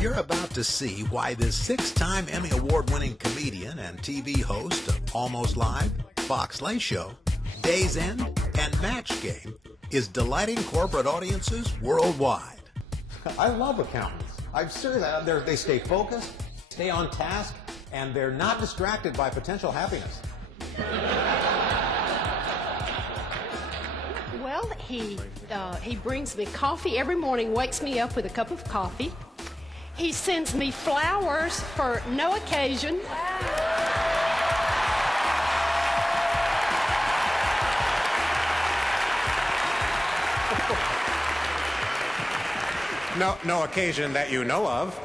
You're about to see why this six-time Emmy Award-winning comedian and TV host of Almost Live, Fox Late Show, Day's End, and Match Game is delighting corporate audiences worldwide. I love accountants. I'm serious. They stay focused, stay on task, and they're not distracted by potential happiness. Well, he brings me coffee every morning, wakes me up with a cup of coffee. He sends me flowers for no occasion. No occasion that you know of.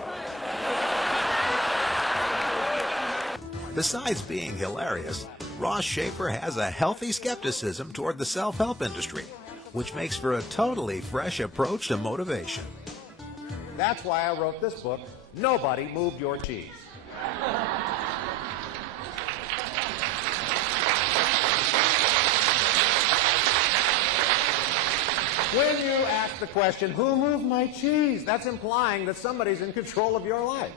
Besides being hilarious, Ross Shafer has a healthy skepticism toward the self-help industry, which makes for a totally fresh approach to motivation. That's why I wrote this book, Nobody Moved Your Cheese. When you ask the question, who moved my cheese? That's implying that somebody's in control of your life.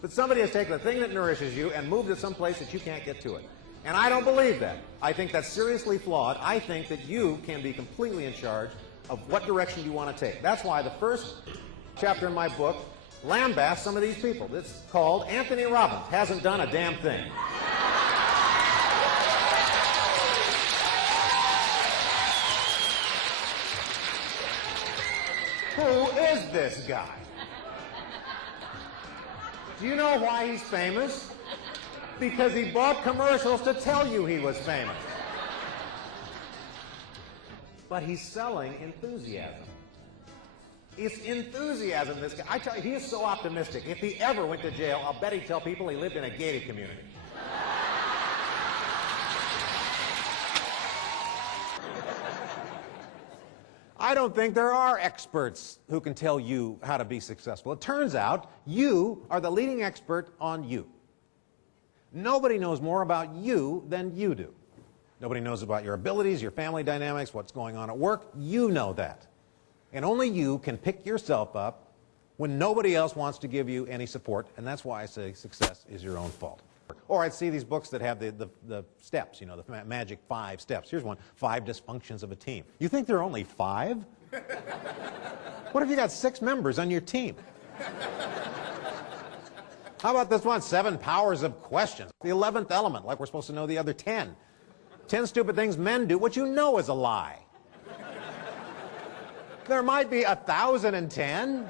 That somebody has taken the thing that nourishes you and moved it someplace that you can't get to it. And I don't believe that. I think that's seriously flawed. I think that you can be completely in charge of what direction you want to take. That's why the first chapter in my book lambasts some of these people. It's called Anthony Robbins Hasn't Done a Damn Thing. Who is this guy? Do you know why he's famous? Because he bought commercials to tell you he was famous. But he's selling enthusiasm. It's enthusiasm, this guy. I tell you, he is so optimistic. If he ever went to jail, I'll bet he'd tell people he lived in a gated community. I don't think there are experts who can tell you how to be successful. It turns out you are the leading expert on you. Nobody knows more about you than you do. Nobody knows about your abilities, your family dynamics, what's going on at work. You know that. And only you can pick yourself up when nobody else wants to give you any support, and that's why I say success is your own fault. Or I'd see these books that have the steps, you know, the magic 5 steps. Here's one, 5 dysfunctions of a team. You think there are only 5? What if you got 6 members on your team? How about this one, 7 powers of questions? The 11th element, like we're supposed to know the other 10. 10 stupid things men do, what you know is a lie. There might be 1,010.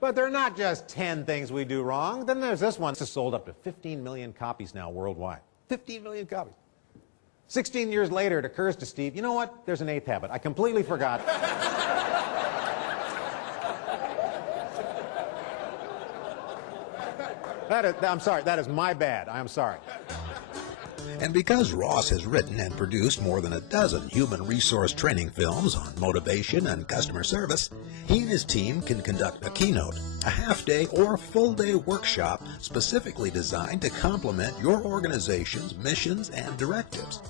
But they're not just 10 things we do wrong. Then there's this one. It's sold up to 15 million copies now worldwide. 15 million copies. 16 years later, it occurs to Steve, you know what? There's an 8th habit. I completely forgot. I'm sorry. That is my bad. I'm sorry. And because Ross has written and produced more than a dozen human resource training films on motivation and customer service, he and his team can conduct a keynote, a half-day or full-day workshop specifically designed to complement your organization's missions and directives.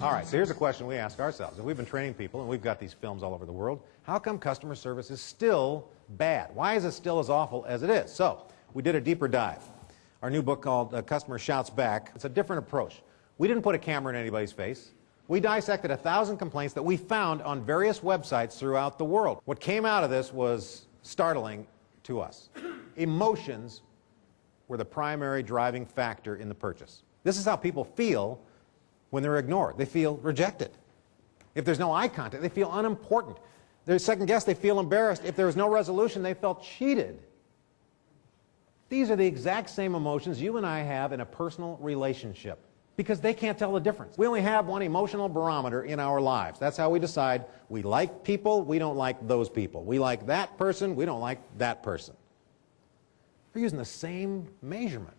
All right, so here's a question we ask ourselves. If we've been training people, and we've got these films all over the world, how come customer service is still bad? Why is it still as awful as it is? So, we did a deeper dive. Our new book called Customer Shouts Back. It's a different approach. We didn't put a camera in anybody's face. We dissected 1,000 complaints that we found on various websites throughout the world. What came out of this was startling to us. Emotions were the primary driving factor in the purchase. This is how people feel when they're ignored. They feel rejected. If there's no eye contact, they feel unimportant. They're second guessed, they feel embarrassed. If there was no resolution, they felt cheated. These are the exact same emotions you and I have in a personal relationship, because they can't tell the difference. We only have one emotional barometer in our lives. That's how we decide we like people, we don't like those people. We like that person, we don't like that person. We're using the same measurement.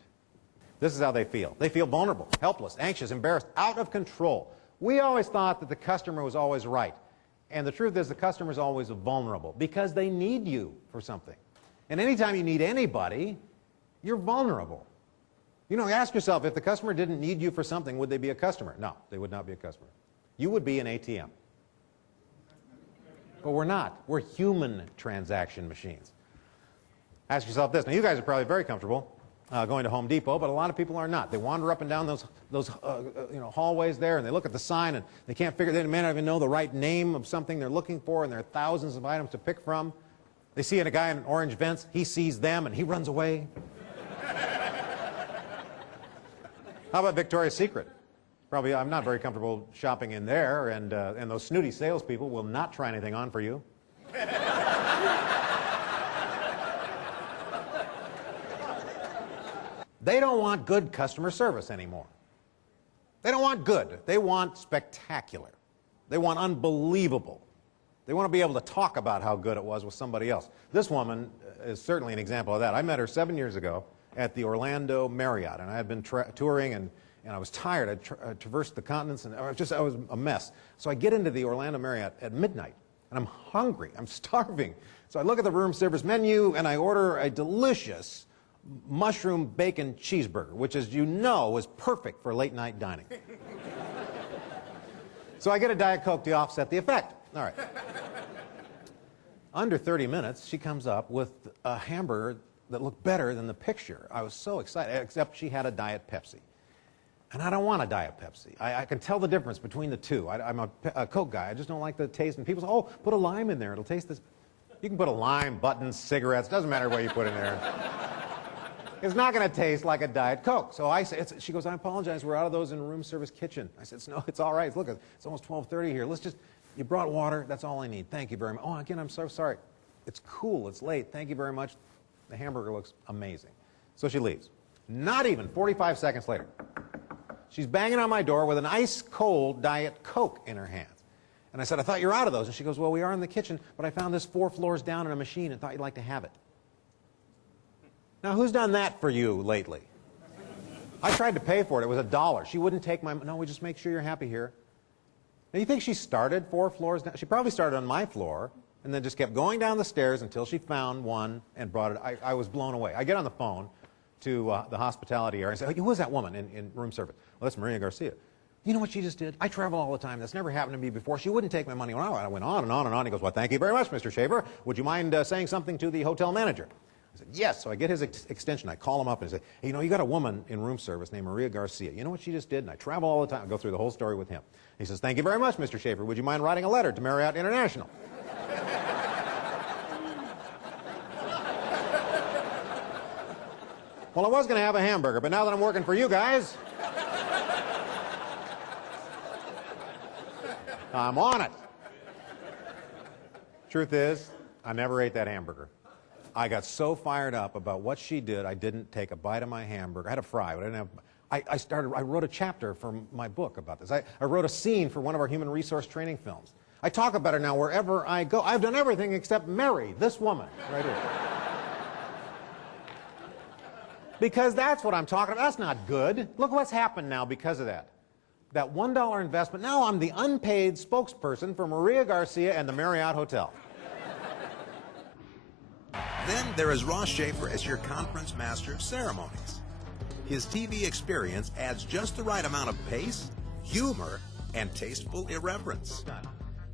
This is how they feel. They feel vulnerable, helpless, anxious, embarrassed, out of control. We always thought that the customer was always right. And the truth is the customer is always vulnerable because they need you for something. And anytime you need anybody, you're vulnerable. You know, ask yourself, if the customer didn't need you for something, would they be a customer? No, they would not be a customer. You would be an ATM. But we're not. We're human transaction machines. Ask yourself this. Now, you guys are probably very comfortable going to Home Depot, but a lot of people are not. They wander up and down those hallways there, and they look at the sign, and they can't figure, they may not even know the right name of something they're looking for, and there are thousands of items to pick from. They see a guy in an orange vest, he sees them, and he runs away. How about Victoria's Secret? Probably, I'm not very comfortable shopping in there, and those snooty salespeople will not try anything on for you. They don't want good customer service anymore. They don't want good. They want spectacular. They want unbelievable. They want to be able to talk about how good it was with somebody else. This woman is certainly an example of that. I met her 7 years ago at the Orlando Marriott, and I had been touring, and I was tired. I traversed the continents, and I was a mess. So I get into the Orlando Marriott at midnight, and I'm hungry. I'm starving. So I look at the room service menu, and I order a delicious mushroom bacon cheeseburger, which, as you know, is perfect for late night dining. So I get a Diet Coke to offset the effect. All right. Under 30 minutes, she comes up with a hamburger that looked better than the picture. I was so excited, except she had a Diet Pepsi. And I don't want a Diet Pepsi. I can tell the difference between the two. I'm a Coke guy. I just don't like the taste. And people say, oh, put a lime in there. It'll taste this. You can put a lime, buttons, cigarettes. Doesn't matter what you put in there. It's not going to taste like a Diet Coke. So I say, she goes, I apologize, we're out of those in room service kitchen. I said, no, it's all right. Look, it's almost 12:30 here. You brought water, that's all I need. Thank you very much. Oh, again, I'm so sorry. It's cool, it's late. Thank you very much. The hamburger looks amazing. So she leaves. Not even 45 seconds later, she's banging on my door with an ice-cold Diet Coke in her hands. And I said, I thought you were out of those. And she goes, well, we are in the kitchen, but I found this 4 floors down in a machine and thought you'd like to have it. Now, who's done that for you lately? I tried to pay for it. It was $1. She wouldn't take my... No, we just make sure you're happy here. Now, you think she started 4 floors down? She probably started on my floor and then just kept going down the stairs until she found one and brought it. I was blown away. I get on the phone to the hospitality area and say, who is that woman in room service? Well, that's Maria Garcia. You know what she just did? I travel all the time. That's never happened to me before. She wouldn't take my money. I went on and on and on. He goes, well, thank you very much, Mr. Shafer. Would you mind saying something to the hotel manager? I said, yes. So I get his extension. I call him up and I say, hey, you got a woman in room service named Maria Garcia. You know what she just did? And I travel all the time. I go through the whole story with him. He says, thank you very much, Mr. Shafer. Would you mind writing a letter to Marriott International? Well, I was going to have a hamburger, but now that I'm working for you guys, I'm on it. Truth is, I never ate that hamburger. I got so fired up about what she did, I didn't take a bite of my hamburger. I had a fry, but I didn't have... I wrote a chapter for my book about this. I wrote a scene for one of our human resource training films. I talk about her now wherever I go. I've done everything except marry this woman right here. Because that's what I'm talking about. That's not good. Look what's happened now because of that. That $1 investment, now I'm the unpaid spokesperson for Maria Garcia and the Marriott Hotel. Then there is Ross Shafer as your conference master of ceremonies. His TV experience adds just the right amount of pace, humor, and tasteful irreverence.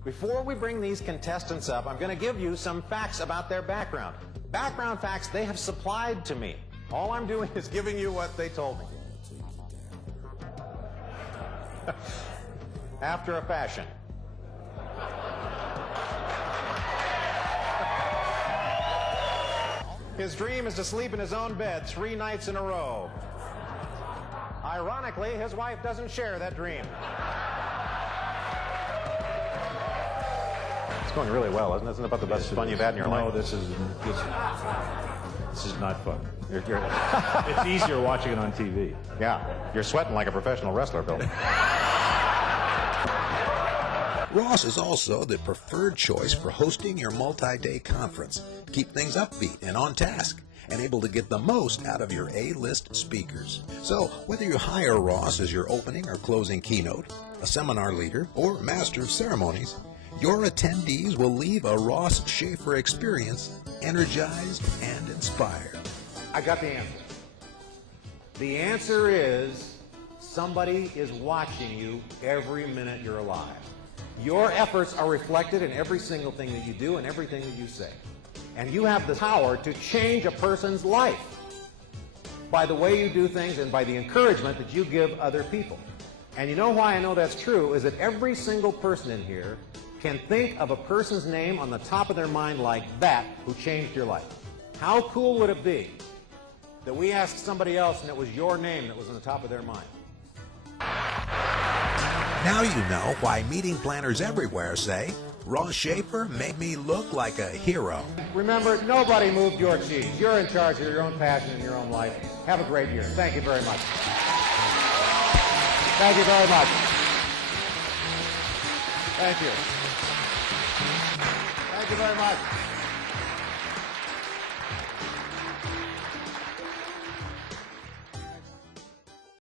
Before we bring these contestants up, I'm going to give you some facts about their background. Background facts they have supplied to me. All I'm doing is giving you what they told me. After a fashion. His dream is to sleep in his own bed 3 nights in a row. Ironically, his wife doesn't share that dream. It's going really well, isn't it? Isn't it about the best fun you've had in your life? No, this is not fun. It's easier watching it on TV. Yeah, you're sweating like a professional wrestler, Bill. Ross is also the preferred choice for hosting your multi-day conference. Keep things upbeat and on task, and able to get the most out of your A-list speakers. So, whether you hire Ross as your opening or closing keynote, a seminar leader, or master of ceremonies, your attendees will leave a Ross Shafer experience energized and inspired. I got the answer. The answer is somebody is watching you every minute you're alive. Your efforts are reflected in every single thing that you do and everything that you say. And you have the power to change a person's life by the way you do things and by the encouragement that you give other people. And you know why I know that's true is that every single person in here can think of a person's name on the top of their mind like that who changed your life. How cool would it be that we asked somebody else and it was your name that was on the top of their mind? Now you know why meeting planners everywhere say, Ross Shafer made me look like a hero. Remember, nobody moved your cheese. You're in charge of your own passion and your own life. Have a great year. Thank you very much. Thank you very much. Thank you. Thank you very much.